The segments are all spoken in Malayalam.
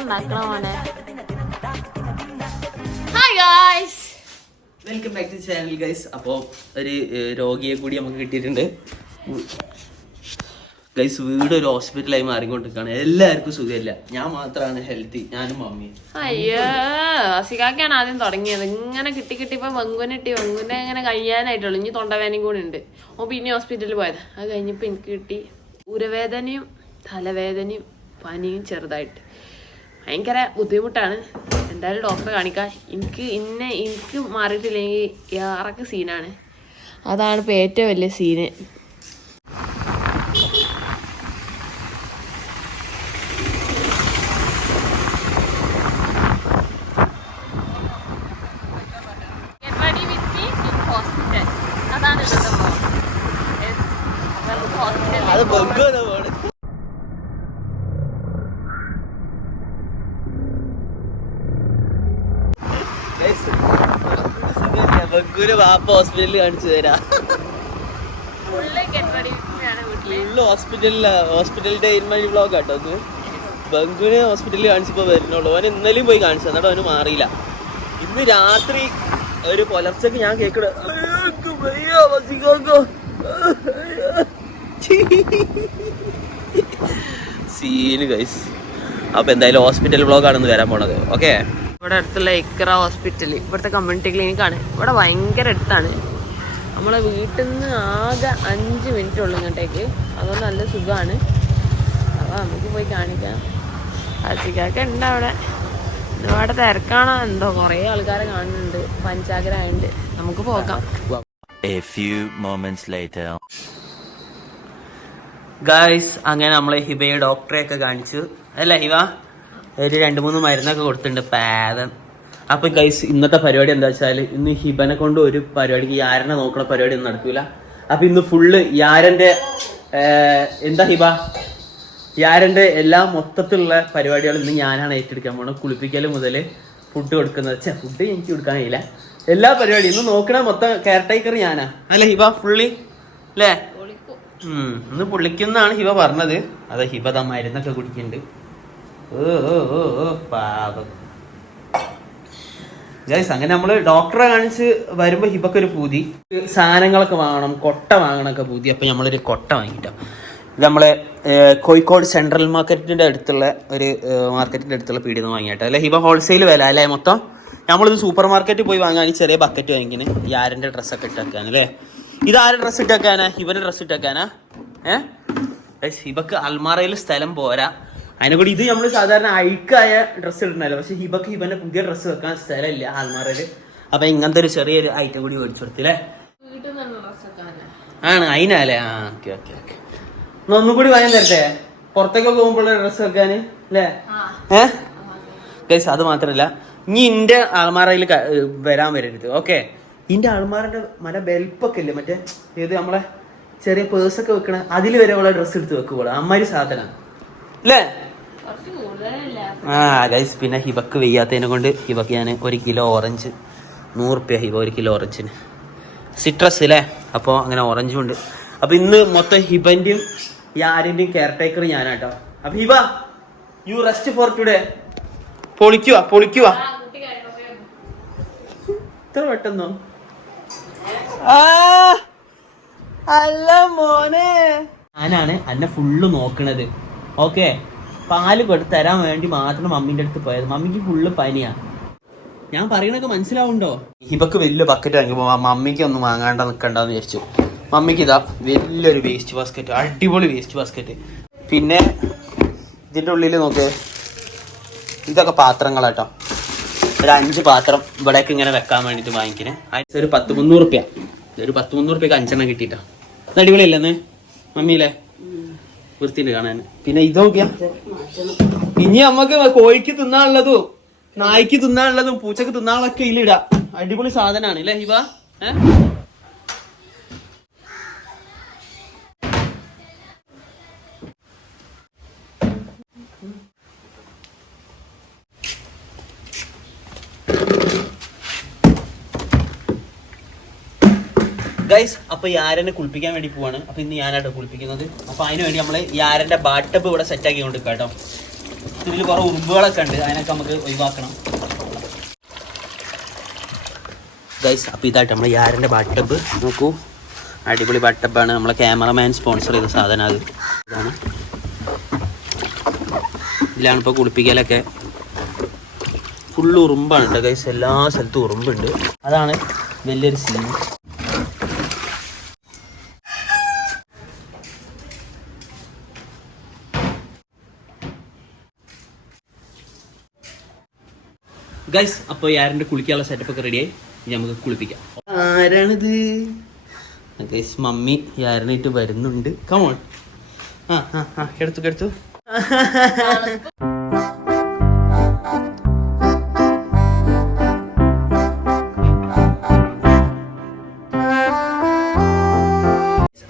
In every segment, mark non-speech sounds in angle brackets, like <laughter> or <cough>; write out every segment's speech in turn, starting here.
ഉണ്ടാക്കണ മോനെ. Hi guys welcome back to channel guys അപ്പോൾ ഒരു രോഗിയെ കൂടി നമുക്ക് കിട്ടിയിട്ടുണ്ട്. ഗൈസ് വീട് ഒരു ഹോസ്പിറ്റലായി മാറിക്കൊണ്ടിരിക്കുകയാണ്. എല്ലാവർക്കും സുഖമില്ല. ഞാൻ മാത്രമാണ് ഹെൽത്തി ഞാനും മമ്മി. അയ്യോ അസികാക്കാണ് ആദ്യം തുടങ്ങിയത്. ഇങ്ങനെ കിട്ടി കിട്ടി ഇപ്പൊ വെങ്കുനിട്ടി വെങ്കുനെ ഇങ്ങനെ കഴിയാനായിട്ടുള്ളൂ. ഇനി തൊണ്ടവേദനയും കൂടി ഉണ്ട്. ഓ പിന്നെ ഹോസ്പിറ്റലിൽ പോയത്. അത് കഴിഞ്ഞപ്പോ എനിക്ക് കിട്ടി. ഉരവേദനയും തലവേദനയും പനിയും ചെറുതായിട്ട്. ഭയങ്കര ബുദ്ധിമുട്ടാണ്. എന്തായാലും ഡോക്ടറെ കാണിക്കാം. എനിക്ക് ഇന്നെ എനിക്ക് മാറിയിട്ടില്ലെങ്കിൽ ഏറൊക്കെ സീനാണ് അതാണ് ഇപ്പോൾ ഏറ്റവും വലിയ സീന് Get ready ബംഗൂര് വാപ്പ ഹോസ്പിറ്റലിൽ കാണിച്ചു തരാ. ഫുള്ള് ഹോസ്പിറ്റലിൽ ഹോസ്പിറ്റലിന്റെ ഇൻമണി ബ്ലോഗ് കേട്ടോ അത് ബംഗുവിനെ ഹോസ്പിറ്റലിൽ കാണിച്ചപ്പോ വരുന്നുള്ളൂ. അവൻ ഇന്നലെയും പോയി കാണിച്ചു. എന്നിട്ട് അവന് മാറിയില്ല. ഇന്ന് രാത്രി ഒരു പുലർച്ചക്ക് ഞാൻ കേക്കണ സീന് ഗൈസ് അപ്പൊ എന്തായാലും ഹോസ്പിറ്റൽ ബ്ലോഗാണ് ആണെന്ന് വരാൻ പോണത്. ഓക്കെ ഇവിടെ അടുത്തുള്ള ഇക്ര ഹോസ്പിറ്റൽ ഇവിടുത്തെ കമ്മ്യൂണിറ്റി ക്ലിനിക്കാണ് ഇവിടെ ഭയങ്കര അടുത്താണ്. നമ്മളെ വീട്ടിൽ നിന്ന് ആകെ അഞ്ച് മിനിറ്റ് ഉള്ളു ഇങ്ങോട്ടേക്ക്. അതുകൊണ്ട് നല്ല സുഖമാണ് അപ്പോൾ നമുക്ക് പോയി കാണിക്കാം. അച്ചിക്കൊക്കെ ഉണ്ട് അവിടെ. ഒരുപാട് തിരക്കാണോ? എന്തോ കുറേ ആൾക്കാരെ കാണുന്നുണ്ട്. പഞ്ചാഗ്രഹമുണ്ട് നമുക്ക് പോകാം. A few moments later. Guys അങ്ങനെ നമ്മളെ ഹിബയെ ഡോക്ടറെ ഒക്കെ കാണിച്ചു. അല്ലേ ഹിബ? ഒരു രണ്ട് മൂന്ന് മരുന്നൊക്കെ കൊടുത്തിട്ടുണ്ട് പാദം. അപ്പൊ ഗൈസ് ഇന്നത്തെ പരിപാടി എന്താ വെച്ചാൽ ഇന്ന് ഹിബനെ കൊണ്ട് ഒരു പരിപാടിക്ക് യാരനെ നോക്കണ പരിപാടി ഒന്നും നടക്കൂല. അപ്പൊ ഇന്ന് ഫുള്ള് യാരന്റെ എന്താ ഹിബ? യാരന്റെ എല്ലാ മൊത്തത്തിലുള്ള പരിപാടികളും ഇന്ന് ഞാനാണ് ഏറ്റെടുക്കാൻ പോണത്. കുളിപ്പിക്കൽ മുതൽ ഫുഡ് കൊടുക്കുന്നത്. ചെ ഫുഡ് എനിക്ക് കൊടുക്കാൻ കഴിയില്ല. എല്ലാ പരിപാടിയും ഇന്ന് നോക്കണ മൊത്തം കെയർ ടേക്കർ ഞാനാ. അല്ലെ ഹിബ ഫുള്ളി അല്ലേ? ഉം. ഇന്ന് പുള്ളിക്കുന്നാണ് ഹിബ പറഞ്ഞത്. അതെ ഹിബ ദാ മരുന്നൊക്കെ കുടിക്കുന്നുണ്ട്. പാപം. അങ്ങനെ നമ്മൾ ഡോക്ടറെ കാണിച്ച് വരുമ്പോൾ ഹിബക്ക് ഒരു പൂതി. സാധനങ്ങളൊക്കെ വാങ്ങണം കൊട്ട വാങ്ങണമൊക്കെ പൂതി. അപ്പൊ നമ്മളൊരു കൊട്ട വാങ്ങിട്ടോ. ഇത് നമ്മളെ കോഴിക്കോട് സെൻട്രൽ മാർക്കറ്റിന്റെ അടുത്തുള്ള ഒരു മാർക്കറ്റിന്റെ അടുത്തുള്ള പീടിയിൽ നിന്ന് വാങ്ങിയിട്ടോ. അല്ലെ ഹിബ? ഹോൾസെയിൽ വില അല്ലേ മൊത്തം? നമ്മളിത് സൂപ്പർ മാർക്കറ്റിൽ പോയി വാങ്ങാൻ ചെറിയ ബക്കറ്റ് വാങ്ങിക്കണേ. ഈ ആരന്റെ ഡ്രസ്സൊക്കെ ഇട്ടേക്കാൻ അല്ലേ? ഇത് ആരുടെ ഡ്രസ്സ് ഇട്ടേക്കാനാ? ഹിബന്റെ ഡ്രസ്സ് ഇട്ടേക്കാനാ? ഏഹ് ഹിബക്ക് അൽമാറയിൽ സ്ഥലം പോരാ. അതിനെ കൂടി ഇത് നമ്മൾ സാധാരണ അഴുക്കായ ഡ്രസ്സ് ഇടണല്ലോ. പക്ഷെ ഹിബക്ക് ഹിബന്റെ പുതിയ ഡ്രസ്സ് വെക്കാൻ സ്ഥലമില്ല ആൽമാറയിൽ. അപ്പൊ ഇങ്ങനത്തെ ഒരു ചെറിയൊരു ഐറ്റം കൂടി മേടിച്ചു കൊടുത്തില്ലേ? ആണ് അതിനല്ലേ ആ ഓക്കെ ഓക്കെ ഓക്കെ. ഒന്നും കൂടി വാങ്ങാൻ തരട്ടെ പുറത്തേക്ക് പോകുമ്പോഴുള്ള ഡ്രസ്സ് വെക്കാന് അല്ലേ? ഏ? ഗൈസ് അത് മാത്രല്ല. ഇനി ഇന്റെ ആൾമാറയിൽ വരാൻ വരരുത്. ഓക്കെ? ഇന്റെ ആൾമാരുടെ മല ബെൽപ്പൊക്കെ ഇല്ലേ? മറ്റേ ഏത് നമ്മളെ ചെറിയ പേഴ്സൊക്കെ വെക്കണ അതിൽ വരെ ഉള്ള ഡ്രസ്സ് എടുത്ത് വെക്കുക അമ്മാരി സാധനം. അല്ലേ? ആ ഗൈസ് പിന്നെ ഹിബക്ക് വെയ്യാത്തതിനെ കൊണ്ട് ഹിബക്ക് ഞാൻ ഒരു കിലോ ഓറഞ്ച് നൂറുപ്യ ഹിബ ഒരു കിലോ ഓറഞ്ചിന് സിട്രസ് അല്ലേ അപ്പോൾ അങ്ങനെ ഓറഞ്ചും ഉണ്ട്. അപ്പോൾ ഇന്ന് മൊത്തം ഹിബന്റെയും യാരിന്റെയും കെയർ ടേക്കർ ഞാനാട്ടോ. അപ്പൊ Hiba you rest for today പൊളിക്കുക പൊളിക്കുക ഇത്ര പെട്ടെന്നോ? അല്ല മോനെ. ഞാനാണ് എന്നെ ഫുള്ള് നോക്കണത്. ഓക്കെ പാൽ കൊടുത്ത് തരാൻ വേണ്ടി മാത്രം മമ്മീന്റെ അടുത്ത് പോയത്. മമ്മിക്ക് ഫുള്ള് പനിയാ. ഞാൻ പറയണൊക്കെ മനസ്സിലാവുണ്ടോ? ഇവക്ക് വലിയ ബക്കറ്റ് വാങ്ങിപ്പോ മമ്മിക്ക് ഒന്നും വാങ്ങാണ്ട നിക്കണ്ടെന്ന് വിചാരിച്ചു. മമ്മിക്ക് ഇതാ വലിയൊരു വേസ്റ്റ് ബാസ്ക്കറ്റ് അടിപൊളി വേസ്റ്റ് ബാസ്ക്കറ്റ് പിന്നെ ഇതിന്റെ ഉള്ളിൽ നോക്ക്. ഇതൊക്കെ പാത്രങ്ങളാട്ടോ. ഒരു അഞ്ച് പാത്രം ഇവിടേക്ക് ഇങ്ങനെ വെക്കാൻ വേണ്ടിട്ട് വാങ്ങിക്കണേ. അതിന് ഒരു പത്ത് മുന്നൂറ് റുപ്യ. ഒരു പത്ത് മുന്നൂറ് റുപ്യക്ക് അഞ്ചെണ്ണം കിട്ടിട്ടാ. അടിപൊളി അടിപൊളിയല്ലേ മമ്മിയിലെ വൃത്തിണ്ട് കാണാൻ. പിന്നെ ഇത് നോക്കിയാ. ഇനി നമ്മക്ക് കോഴിക്ക് തിന്നാനുള്ളതും നായ്ക്ക് തിന്നാനുള്ളതും പൂച്ചക്ക് തിന്നാനുള്ളതൊക്കെ ഇതിലിടാ. അടിപൊളി സാധനമാണ് അല്ലേ ഹിബ? ഏഹ് ഗൈസ് അപ്പൊ യാരനെ കുളിപ്പിക്കാൻ വേണ്ടി പോവാണ്. അപ്പൊ ഇന്ന് ഞാനാട്ടോ കുളിപ്പിക്കുന്നത്. അപ്പൊ അതിന് വേണ്ടി നമ്മൾ യാരന്റെ ബാട്ടപ്പ് ഇവിടെ സെറ്റ് ആക്കി കൊണ്ട് കേട്ടോ ഇതിൽ കുറെ ഉറുമ്പുകളൊക്കെ ഉണ്ട്. അതിനൊക്കെ നമുക്ക് ഒഴിവാക്കണം. ഗൈസ് അപ്പോൾ ഇതായിട്ട് നമ്മൾ യാരന്റെ ബാട്ടപ്പ് നോക്കൂ. അടിപൊളി ബട്ടപ്പാണ് നമ്മളെ ക്യാമറമാൻ സ്പോൺസർ ചെയ്ത സാധനം അത്. ഇതാണ്. ഇതിലാണ് ഇപ്പോൾ കുളിപ്പിക്കലൊക്കെ. ഫുള്ള് ഉറുമ്പാണ് കേട്ടോ എല്ലാ സ്ഥലത്തും ഉറുമ്പുണ്ട്. അതാണ് വലിയൊരു സീൻ ഗൈസ് അപ്പോൾ യാരന്റെ കുളിക്കാനുള്ള സെറ്റപ്പ് ഒക്കെ റെഡിയായി ഇനി നമുക്ക് കുളിപ്പിക്കാം. ആരാണിത്? ഗൈസ് മമ്മി യാരനായിട്ട് വരുന്നുണ്ട്. കമോൺ ആ ആ ആ എടുത്തു എടുത്തു.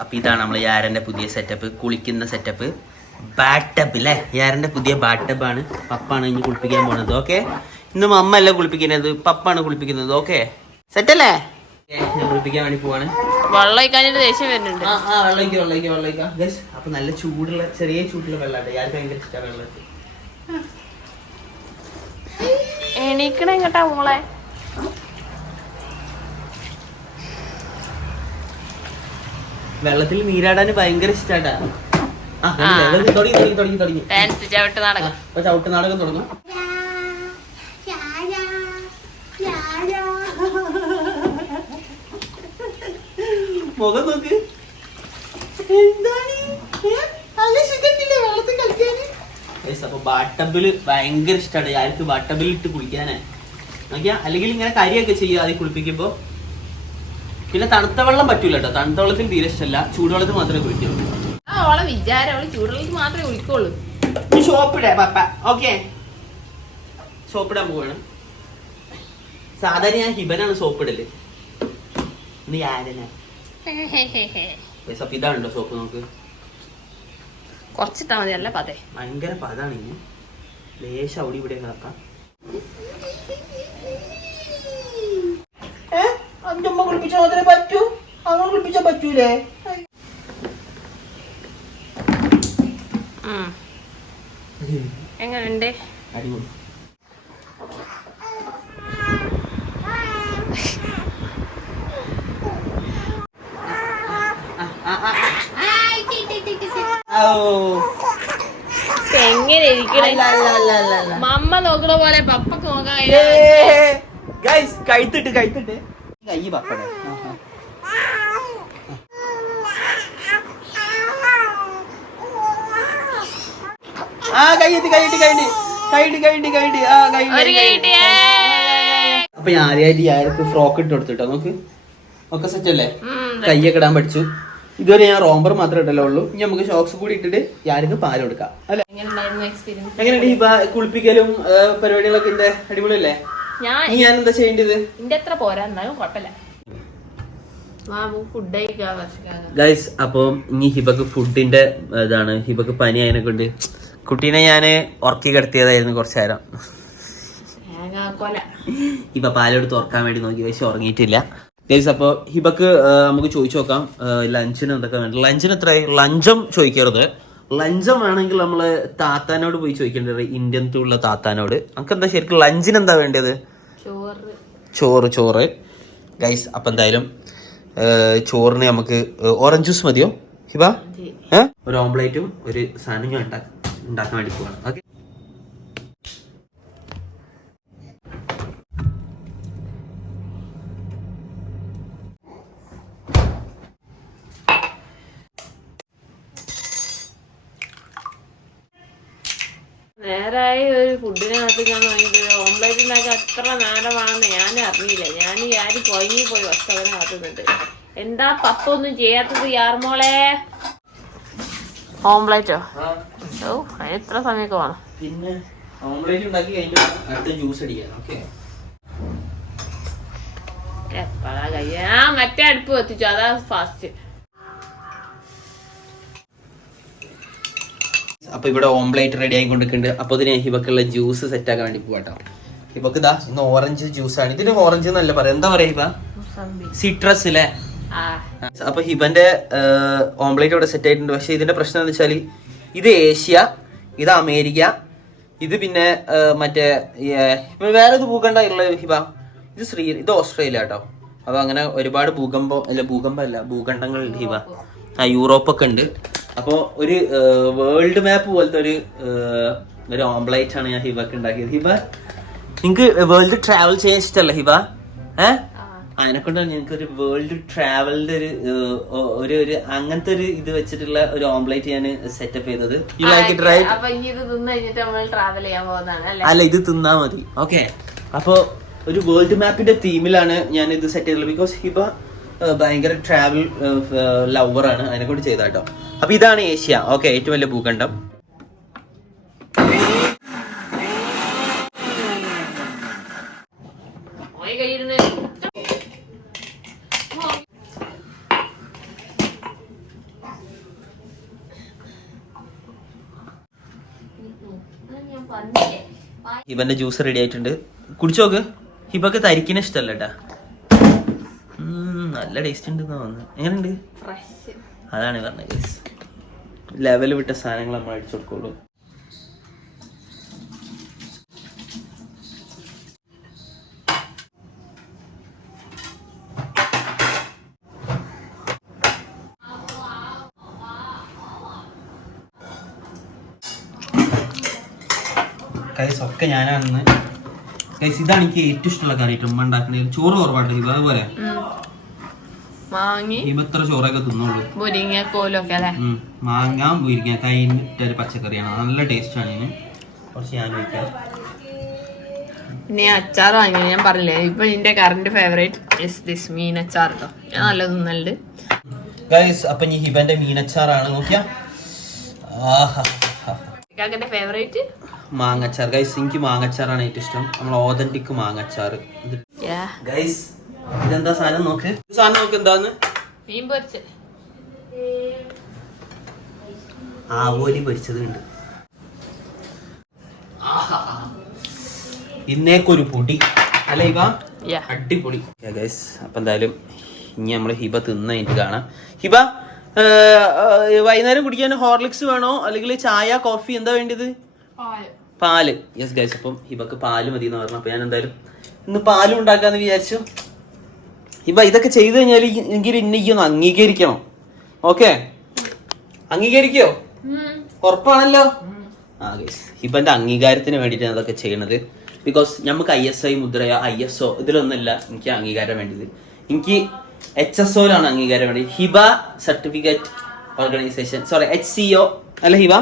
അപ്പൊ ഇതാണ് നമ്മൾ യാരന്റെ പുതിയ സെറ്റപ്പ് കുളിക്കുന്ന സെറ്റപ്പ് ബാറ്റപ്പ് അല്ലേ യാരന്റെ പുതിയ ബാറ്റപ്പാണ് ആണ്. പപ്പാണ് ഇനി കുളിപ്പിക്കാൻ പോണത്. ഓക്കെ ഇന്ന് അമ്മ അല്ല കുളിപ്പിക്കുന്നത്? പപ്പാണ് കുളിപ്പിക്കുന്നത്. ഓക്കെ സെറ്റല്ലേ അല്ലേ? കുളിപ്പിക്കാൻ വേണ്ടി പോവാണ്. വെള്ളം ഒഴിക്കാഞ്ഞിട്ട് ദേഷ്യം വരുന്നുണ്ട്. ആ ഗസ് അപ്പൊ നല്ല ചൂടുള്ള ചെറിയ ചൂടുള്ള ഭയങ്കര ഇഷ്ടമാണ് വെള്ളത്തിൽ എണീക്കണേ കേട്ടാ മോളെ. വെള്ളത്തിൽ നീരാടാൻ ഭയങ്കര ഇഷ്ടാട്ടാ? തുടങ്ങി തുടങ്ങി തുടങ്ങി ചവിട്ട് നാടകം തുടങ്ങും. മുഖം നോക്ക്. എന്താണ്? അപ്പൊ ബാട്ടബിൽ ഭയങ്കര ഇഷ്ടമാണ് ആർക്ക് ബാട്ടബിൽ ഇട്ട് കുളിക്കാനേ? നോക്കിയാ അല്ലെങ്കിൽ ഇങ്ങനെ കരിയൊക്കെ ചെയ്യുക അതിൽ കുളിപ്പിക്കുമ്പോ. പിന്നെ തണുത്ത വെള്ളം പറ്റൂല കേട്ടോ തണുത്ത വെള്ളത്തിൽ തീരെ ഇഷ്ടമല്ല ചൂടുവെള്ളത്തിൽ മാത്രമേ കുളിക്കുള്ളൂ. ഓളെ വിചാരം അവൾ ചൂടുള്ളത് മാത്രമേ കുളിക്കുള്ളൂ. ഷോപ്പിടെ പപ്പ. ഓക്കെ. ഷോപ്പിടാൻ പോവാണ്. സാധാരണ ഞാൻ ഹിബനാണ് സോപ്പിടൽ യാരനാ അപ്പൊ <laughs> ഇതാണല്ലോ സോപ്പ് നമുക്ക് കുറച്ചിട്ടാ മതി അല്ല പതേ. ഭയങ്കര പതാണ് ഇനി. ലേശം അവിടെ ഇവിടെ കിടക്കാം അഞ്ചമ്മ കുളിപ്പിച്ചാൽ മാത്രമേ പറ്റൂ? അങ്ങനെ കുളിപ്പിച്ചാൽ പറ്റൂലേ? എങ്ങനുണ്ട്? അടിപൊളി. എങ്ങനെ ഇരിക്കണേ മമ്മ നോക്കണ പോലെ പപ്പക്ക് നോക്കാൻ ഗൈസ് കഴുത്തിട്ട് കഴുത്തിട്ട്. കൈ പപ്പടെ. ആ കൈയിട്ട് കൈയിട്ട് കൈയിട്ട്. കൈയിട്ട് കൈയിട്ട് കൈയിട്ട്. ആ കൈ ഒരു അപ്പൊ ഞാൻ ആദ്യമായിട്ട് ഞാനക്ക് ഫ്രോക്ക് ഇട്ട് കൊടുത്തിട്ടോ? നോക്ക് ഒക്കെ സെറ്റ് അല്ലേ? കയ്യൊക്കെ ഇടാൻ പഠിച്ചു. ഇതുവരെ ഞാൻ റോംബർ മാത്രമേ ഇട്ടല്ലേ ഉള്ളൂ. ഇനി നമുക്ക് ഷോക്സ് കൂടി ഇട്ടിട്ട് ഞാനിന്ന് പാൽ കൊടുക്കാം. അല്ലെ? എങ്ങനെയുണ്ട് ഈ കുളിപ്പിക്കലും പരിപാടികളൊക്കെ ഇന്റെ അടിപൊളിയല്ലേ? ഞാൻ ഇനി ഞാൻ എന്താ ചെയ്യേണ്ടത്? ഇന്റെ എത്ര പോരാ? എന്നാലും കുഴപ്പമില്ല. ഗൈസ് അപ്പം ഇനി ഹിബക്ക് ഫുഡിന്റെ ഇതാണ്. ഹിബക്ക് പനി അതിനെ കൊണ്ട് കുട്ടീനെ ഞാൻ ഉറക്കി കിടത്തിയതായിരുന്നു കുറച്ചു നേരം. ഇപ്പൊ പാലെടുത്ത് ഉറക്കാൻ വേണ്ടി നോക്കി പക്ഷെ ഉറങ്ങിയിട്ടില്ല. ഗൈസ് അപ്പോൾ ഹിബക്ക് നമുക്ക് ചോദിച്ചു നോക്കാം. ലഞ്ചിന് എന്തൊക്കെ വേണ്ട ലഞ്ചിന് എത്രയായി? ലഞ്ചം ചോദിക്കരുത്. ലഞ്ചം വേണമെങ്കിൽ നമ്മൾ താത്താനോട് പോയി ചോദിക്കേണ്ടത്. ഇന്ത്യൻ ഉള്ള താത്താനോട്. നമുക്ക് എന്താ ശരിക്കും ലഞ്ചിന് എന്താ വേണ്ടത്? ചോറ്. ചോറ് ഗൈസ് അപ്പം എന്തായാലും ചോറിന് നമുക്ക് ഓറഞ്ച് ജ്യൂസ് മതിയോ? ഹിബ? ഒരു ഓംപ്ലേറ്റും ഒരു സാധനം ഞാൻ ഉണ്ടാക്കാൻ വേണ്ടി പോവാണ്. ഓക്കെ നേരായി ഒരു ഫുഡിനകത്ത് ഞാൻ വാങ്ങിയത് ഓംലേറ്റ് അത്ര നേരമാണെന്ന് ഞാൻ അറിഞ്ഞില്ല. ഞാൻ ഈ ആര് കുഴങ്ങി പോയി വസ്തവനകത്തുന്നുണ്ട് എന്താ പപ്പ ഒന്നും ചെയ്യാത്തത് യാർമോളെ ഓംലേറ്റോ ഓ അതിന് എത്ര സമയമൊക്കെ വേണം. പിന്നെ ഓംപ്ലേറ്റ് ഉണ്ടാക്കി കഴിഞ്ഞു അടുത്ത ജ്യൂസ് അടിക്കാം ഓക്കെ? എപ്പോഴാ കഴിയാ മറ്റേ അടുപ്പ് കത്തിച്ചു. അതാ ഫാസ്റ്റ് അപ്പൊ ഇവിടെ ഓംപ്ലേറ്റ് റെഡി ആയിക്കൊണ്ടിരിക്കുന്നുണ്ട്. അപ്പൊ ഇതിന് ഹിബക്കുള്ള ജ്യൂസ് സെറ്റ് ആക്കാൻ വേണ്ടി പോവാട്ടോ ഹിബക്ക് ഇതാ ഇന്ന് ഓറഞ്ച് ജ്യൂസ് ആണ്. ഇതിന് ഓറഞ്ച് എന്നല്ല പറയാം. എന്താ പറയാ ഹിബ? സിട്രസ് അല്ലേ അപ്പൊ ഹിബന്റെ ഓംപ്ലേറ്റ് ഇവിടെ സെറ്റ് ആയിട്ടുണ്ട്. പക്ഷെ ഇതിന്റെ പ്രശ്നം എന്ന് വെച്ചാൽ ഇത് ഏഷ്യ ഇത് അമേരിക്ക ഇത് പിന്നെ മറ്റേ വേറെ ഇത് ഭൂഖണ്ഡായിട്ടുള്ള ഹിബ? ഇത് ശ്രീ ഇത് ഓസ്ട്രേലിയ കേട്ടോ അപ്പൊ അങ്ങനെ ഒരുപാട് ഭൂകമ്പം അല്ല ഭൂകമ്പം അല്ല ഭൂഖണ്ഡങ്ങൾ ഹിബ. ആ യൂറോപ്പൊക്കെ ഉണ്ട്. അപ്പോൾ ഒരു വേൾഡ് മാപ്പ് പോലത്തെ ഒരു ഒരു ഓംബ്ലൈറ്റ് ആണ് ഞാൻ ഹിബക്ക് ഉണ്ടാക്കിയത്. ഹിബ നിങ്ങൾക്ക് വേൾഡ് ട്രാവൽ ചെയ്യാൻ ഇഷ്ടമല്ല ഹിബ? ഏഹ് അതിനെക്കൊണ്ടാണ് ഞങ്ങൾക്ക് ഒരു വേൾഡ് ട്രാവലിന്റെ ഒരു ഒരു ഒരു അങ്ങനത്തെ ഒരു ഇത് വെച്ചിട്ടുള്ള ഒരു ഓംപ്ലേറ്റ് ഞാൻ സെറ്റപ്പ് ചെയ്തത്. യു ലൈക്ക് ഇറ്റ് റൈറ്റ് അല്ലെ? ഇത് തിന്നാ മതി. ഓക്കെ അപ്പോ ഒരു വേൾഡ് മാപ്പിന്റെ തീമിലാണ് ഞാൻ ഇത് സെറ്റ് ചെയ്തത്. ബിക്കോസ് ഹിബ ഭയങ്കര ട്രാവൽ ലവറാണ് ആണ്. അതിനെ കൊണ്ട് ചെയ്താട്ടോ. അപ്പൊ ഇതാണ് ഏഷ്യ. ഓക്കെ ഏറ്റവും വലിയ ഭൂഖണ്ഡം. ഹിബന്റെ ജ്യൂസ് റെഡി ആയിട്ടുണ്ട്. കുടിച്ചു നോക്ക് ഹിബക്ക് തരിക്കിനെ ഇഷ്ടമല്ല കേട്ടാ നല്ല ടേസ്റ്റ് ഉണ്ട് തോന്നുന്നു. എങ്ങനെയുണ്ട്? അതാണ് പറഞ്ഞത് ലെവൽ വിട്ട സാധനങ്ങൾ നമ്മൾ അടിച്ചു കൊടുക്കുള്ളൂ. കൈസ് ഒക്കെ ഞാനാണെന്ന് കൈസ് ഇതാണ് എനിക്ക് ഏറ്റവും ഇഷ്ടമുള്ള കറി ഉമ്മ ഉണ്ടാക്കണത് ചോറ് കുറവാട്ടോ ഇത് അതുപോലെ മാങ്ങി. ഇപ്പൊ ചോറൊക്കെ തിന്നുള്ളൂ മുരിങ്ങക്കോലൊക്കെ അല്ലെ? പോയിരിക്കാൻ കൈന്നിട്ട ഒരു പച്ചക്കറിയാണ്. നല്ല ടേസ്റ്റ് ആണ് ഇതിന്. കുറച്ച് ഞാൻ ഒഴിക്കാം. പിന്നെ അച്ചാർ വാങ്ങി ഞാൻ പറഞ്ഞില്ലേ ഇപ്പൊ എന്റെ കറണ്ട് ഫേവറേറ്റ് ഇസ് ദിസ് മീൻ അച്ചാർ കേട്ടോ ഞാൻ നല്ല തിന്നലുണ്ട്. ഗൈസ് അപ്പൊ ഈ ഹിബന്റെ മീനച്ചാറാണ്. നോക്കിയാ. ഫേവറേറ്റ് മാങ്ങച്ചാർ. ഗൈസ് എനിക്ക് മാങ്ങച്ചാറാണ് ഏറ്റവും ഇഷ്ടം. നമ്മൾ ഓതന്റിക് മാങ്ങച്ചാർ ഗൈസ് ഇതെന്താ സാധനം നോക്ക്? സാധനം നോക്ക് എന്താന്ന്? മീൻ പൊരിച്ച്. ആവോലി പൊരിച്ചത് ഉണ്ട് ഇന്നേക്കൊരു പൊടി. അല്ല ഇവ. അടിപൊളി. ഗൈസ് അപ്പൊ എന്തായാലും ഇനി നമ്മൾ ഹിബ തിന്ന് കഴിഞ്ഞിട്ട് കാണാം ഹിബ വൈകുന്നേരം കുടിക്കാൻ ഹോർലിക്സ് വേണോ? അല്ലെങ്കിൽ ചായ കോഫി എന്താ വേണ്ടത് പാൽ. യെസ് ഗൈസ് അപ്പം ഹിബക്ക് പാൽ മതി എന്ന് പറഞ്ഞു. അപ്പൊ ഞാൻ എന്തായാലും ഇന്ന് പാലും ഉണ്ടാക്കാന്ന് വിചാരിച്ചു. ഹിബ ഇതൊക്കെ ചെയ്തു കഴിഞ്ഞാൽ ഇന്നെ ഈ ഒന്ന് അംഗീകരിക്കണം. ഓക്കെ? അംഗീകരിക്കോ? ഉറപ്പാണല്ലോ? ആ ഗൈസ് ഹിബന്റെ അംഗീകാരത്തിന് വേണ്ടിയിട്ടാണ് അതൊക്കെ ചെയ്യണത്. ബിക്കോസ് നമുക്ക് ഐ എസ് ഐ മുദ്രയോ ഐ എസ് ഒ ഇതിലൊന്നുമില്ല എനിക്ക് അംഗീകാരം വേണ്ടത്. എനിക്ക് എച്ച് എസ് ഒയിലാണ് അംഗീകാരം വേണ്ടത്. Hiba certificate organisation sorry H C O അല്ല ഹിബ.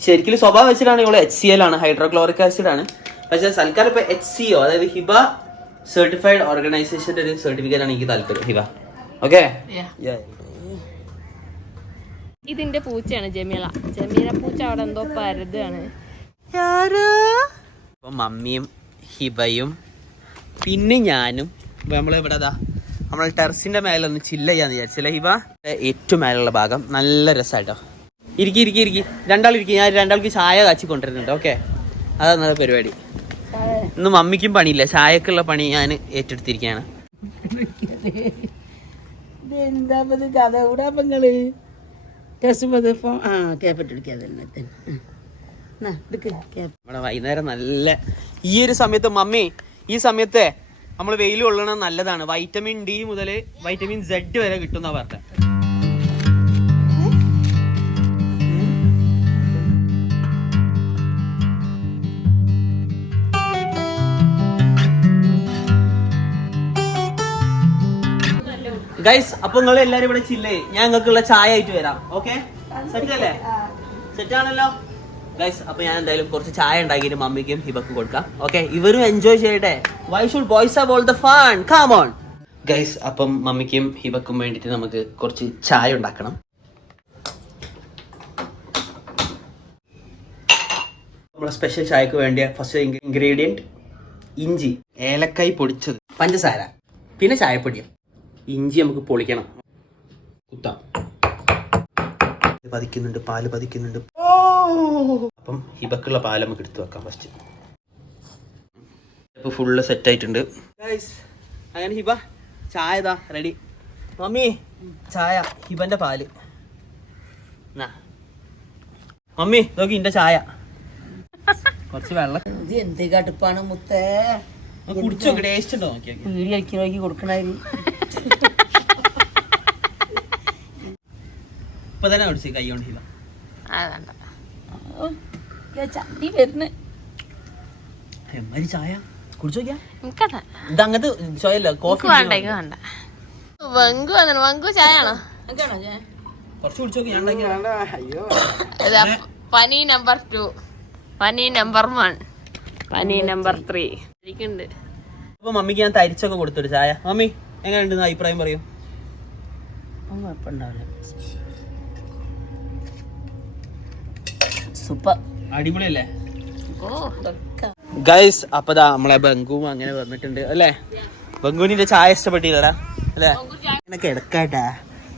ശരിക്കും സ്വഭാവം വെച്ചിട്ടാണ് ഇവിടെ എച്ച് സി എൽ ആണ്. ഹൈഡ്രോക്ലോറിക് ആസിഡ് ആണ്. പക്ഷേ സൽക്കാരം ഇപ്പൊ എച്ച് സി ഒ അതായത് ഹിബ സർട്ടിഫൈഡ് ഓർഗനൈസേഷന്റെ ഒരു സർട്ടിഫിക്കറ്റ് ആണ് എനിക്ക് താല്പര്യം. ഹിബ ഓക്കെ ഇതിന്റെ പൂച്ചയാണ് ജമീല ജമീല പൂച്ച അവിടെ എന്തോ പരതാണ് അപ്പൊ മമ്മിയും ഹിബയും പിന്നെ ഞാനും നമ്മൾ ഇവിടെ അതാ നമ്മൾ ടെറസിന്റെ മേലെ ഒന്ന് ചില്ല ചെയ്യാന്ന് വിചാരിച്ചല്ലേ ഹിബ ഏറ്റവും മേലുള്ള ഭാഗം നല്ല രസമായിട്ടോ ഇരിക്കി ഇരിക്കി ഇരിക്കി. രണ്ടാൾ ഇരിക്കി. ഞാൻ രണ്ടാൾക്ക് ചായ കാച്ചി കൊണ്ടുവരുന്നുണ്ട്. ഓക്കെ അതാണ് നല്ല പരിപാടി. ഇന്ന് മമ്മിക്കും പണിയില്ല. ചായക്കുള്ള പണി ഞാൻ ഏറ്റെടുത്തിരിക്കുകയാണ്. എന്താ കഥ പെങ്ങൾ. വൈകുന്നേരം നല്ല ഈ ഒരു സമയത്ത് മമ്മി ഈ സമയത്ത് നമ്മൾ വെയിൽ കൊള്ളണത് നല്ലതാണ്. വൈറ്റമിൻ ഡി മുതൽ വൈറ്റമിൻ സെഡ് വരെ കിട്ടുന്ന പറഞ്ഞ. ഗൈസ് അപ്പൊ നിങ്ങൾ എല്ലാരും ഇവിടെ ചില്ലേ ഞാൻ നിങ്ങൾക്കുള്ള ചായ ആയിട്ട് വരാം. ഓക്കെ സെറ്റ് അല്ലേ? സെറ്റ് ആണല്ലോ. ഗൈസ് അപ്പൊ ഞാൻ എന്തായാലും കുറച്ച് ചായ ഉണ്ടാക്കിയിട്ട് മമ്മിക്കും ഹിബക്കും കൊടുക്കാം. ഓക്കെ ഇവരും എൻജോയ് ചെയ്യട്ടെ. Why should boys have all the fun come on guys അപ്പം മമ്മിക്കും ഹിബക്കും വേണ്ടിയിട്ട് നമുക്ക് കുറച്ച് ചായ ഉണ്ടാക്കണം. നമ്മുടെ സ്പെഷ്യൽ ചായക്ക് വേണ്ടിയ ഫസ്റ്റ് ഇൻഗ്രീഡിയന്റ് ഇഞ്ചി. ഏലക്കായി പൊടിച്ചത്. പഞ്ചസാര. പിന്നെ ചായപ്പൊടിയും. ഇഞ്ചി നമുക്ക് പൊളിക്കണം. കുത്താം. പതിക്കുന്നുണ്ട് പാൽ പതിക്കുന്നുണ്ട്. അപ്പം ഹിബക്കുള്ള പാൽ നമുക്ക് എടുത്തു വെക്കാം ഫസ്റ്റ് ഇപ്പൊ ഫുള്ള് സെറ്റ് ആയിട്ടുണ്ട്. അങ്ങനെ ഹിബ ചായ ഇതാ റെഡി മമ്മി ചായ ഹിബന്റെ പാൽ. നാ. മമ്മി നോക്കി ഇന്റെ ചായ. കുറച്ച് വെള്ളം. ഇത് എന്ത് കടുപ്പാണ് മുത്തേ? കുടിച്ചോ ടേസ്റ്റ് ഉണ്ടോ കൊടുക്കണായി ഇപ്പൊ തന്നെ കുടിച്ച് കൈ കൊണ്ട് ഹിബ അതണ്ട ചട്ടി വരുന്ന. എമ്മാരി ചായ. കുടിച്ചു നോക്കിയാ? എനിക്കതാ ഇത് അങ്ങനത്തെ ചോയല്ല കോഫി എനിക്ക് വേണ്ട എനിക്ക് വേണ്ട. വങ്കു വന്നു വങ്കു ചായ? ആണോ കുറച്ച് കുടിച്ചു നോക്കി പനി നമ്പർ ടു. പനി നമ്പർ വൺ. പനി നമ്പർ ത്രീ. അപ്പൊ മമ്മിക്ക് ഞാൻ തരിച്ചൊക്കെ കൊടുത്തൊരു ചായ. മമ്മി എങ്ങനെയുണ്ടെന്ന് അഭിപ്രായം പറയൂ. അടിപൊളിയല്ലേ? ഗൈസ് അപ്പൊ ദാ നമ്മളെ ബംഗുവും അങ്ങനെ വന്നിട്ടുണ്ട് അല്ലേ? ബംഗുവിന്റെ ചായ ഇഷ്ടപ്പെട്ടില്ലടാ അല്ലേ? ഇങ്ങനെ കിടക്കാട്ടാ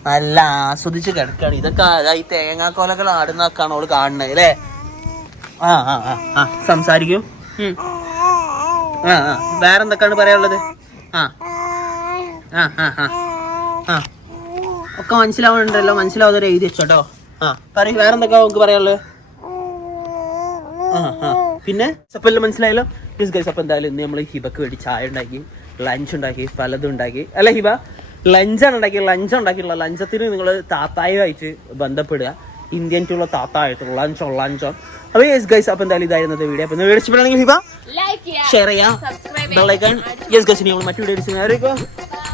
നല്ല ആസ്വദിച്ച് കിടക്കാണ്. ഇതൊക്കെ ഈ തേങ്ങാക്കോലകൾ ആടുന്നൊക്കെയാണ് അവൾ കാണുന്നത് അല്ലേ? ആ ആ ആ ആ. സംസാരിക്കൂ. ആ ആ. പറയാനുള്ളത്? ആ. ആ ആ ആ. ഒക്കെ മനസ്സിലാവുന്നുണ്ടല്ലോ മനസ്സിലാവാതെ എഴുതി വെച്ചോട്ടോ. ആ. പറയും വേറെന്തൊക്കെ നമുക്ക് പറയാനുള്ളത്? ആ ആ. പിന്നെ? സപ്പെല്ലാം മനസ്സിലായല്ലോ? പ്ലീസ് ഗൈസ് അപ്പൊ എന്തായാലും ഇന്ന് നമ്മൾ ഹിബക്ക് വേണ്ടി ചായ ഉണ്ടാക്കി ലഞ്ച് ഉണ്ടാക്കി പലതും ഉണ്ടാക്കി. അല്ല ഹിബ? ലഞ്ചാണ് ഉണ്ടാക്കി ലഞ്ച് ഉണ്ടാക്കിയുള്ള ലഞ്ചത്തിന് നിങ്ങൾ താത്തായുമായിട്ട് ബന്ധപ്പെടുക. ഇന്ത്യൻ ടുള്ള താത്തായിട്ടുള്ള ലഞ്ചോ ലഞ്ചോ അപ്പൊ യെസ് ഗൈസ് അപ്പൊ എന്തായാലും ഇതായിരുന്നു വീഡിയോ അപ്പൊ വീഡിയോ ഇഷ്ടപ്പെടുകയാണെങ്കിൽ ഷെയർ ചെയ്യാം. ബെല്ലൈക്കൺ യെസ് ഗൈസ് നമ്മൾ മറ്റു വീഡിയോസ്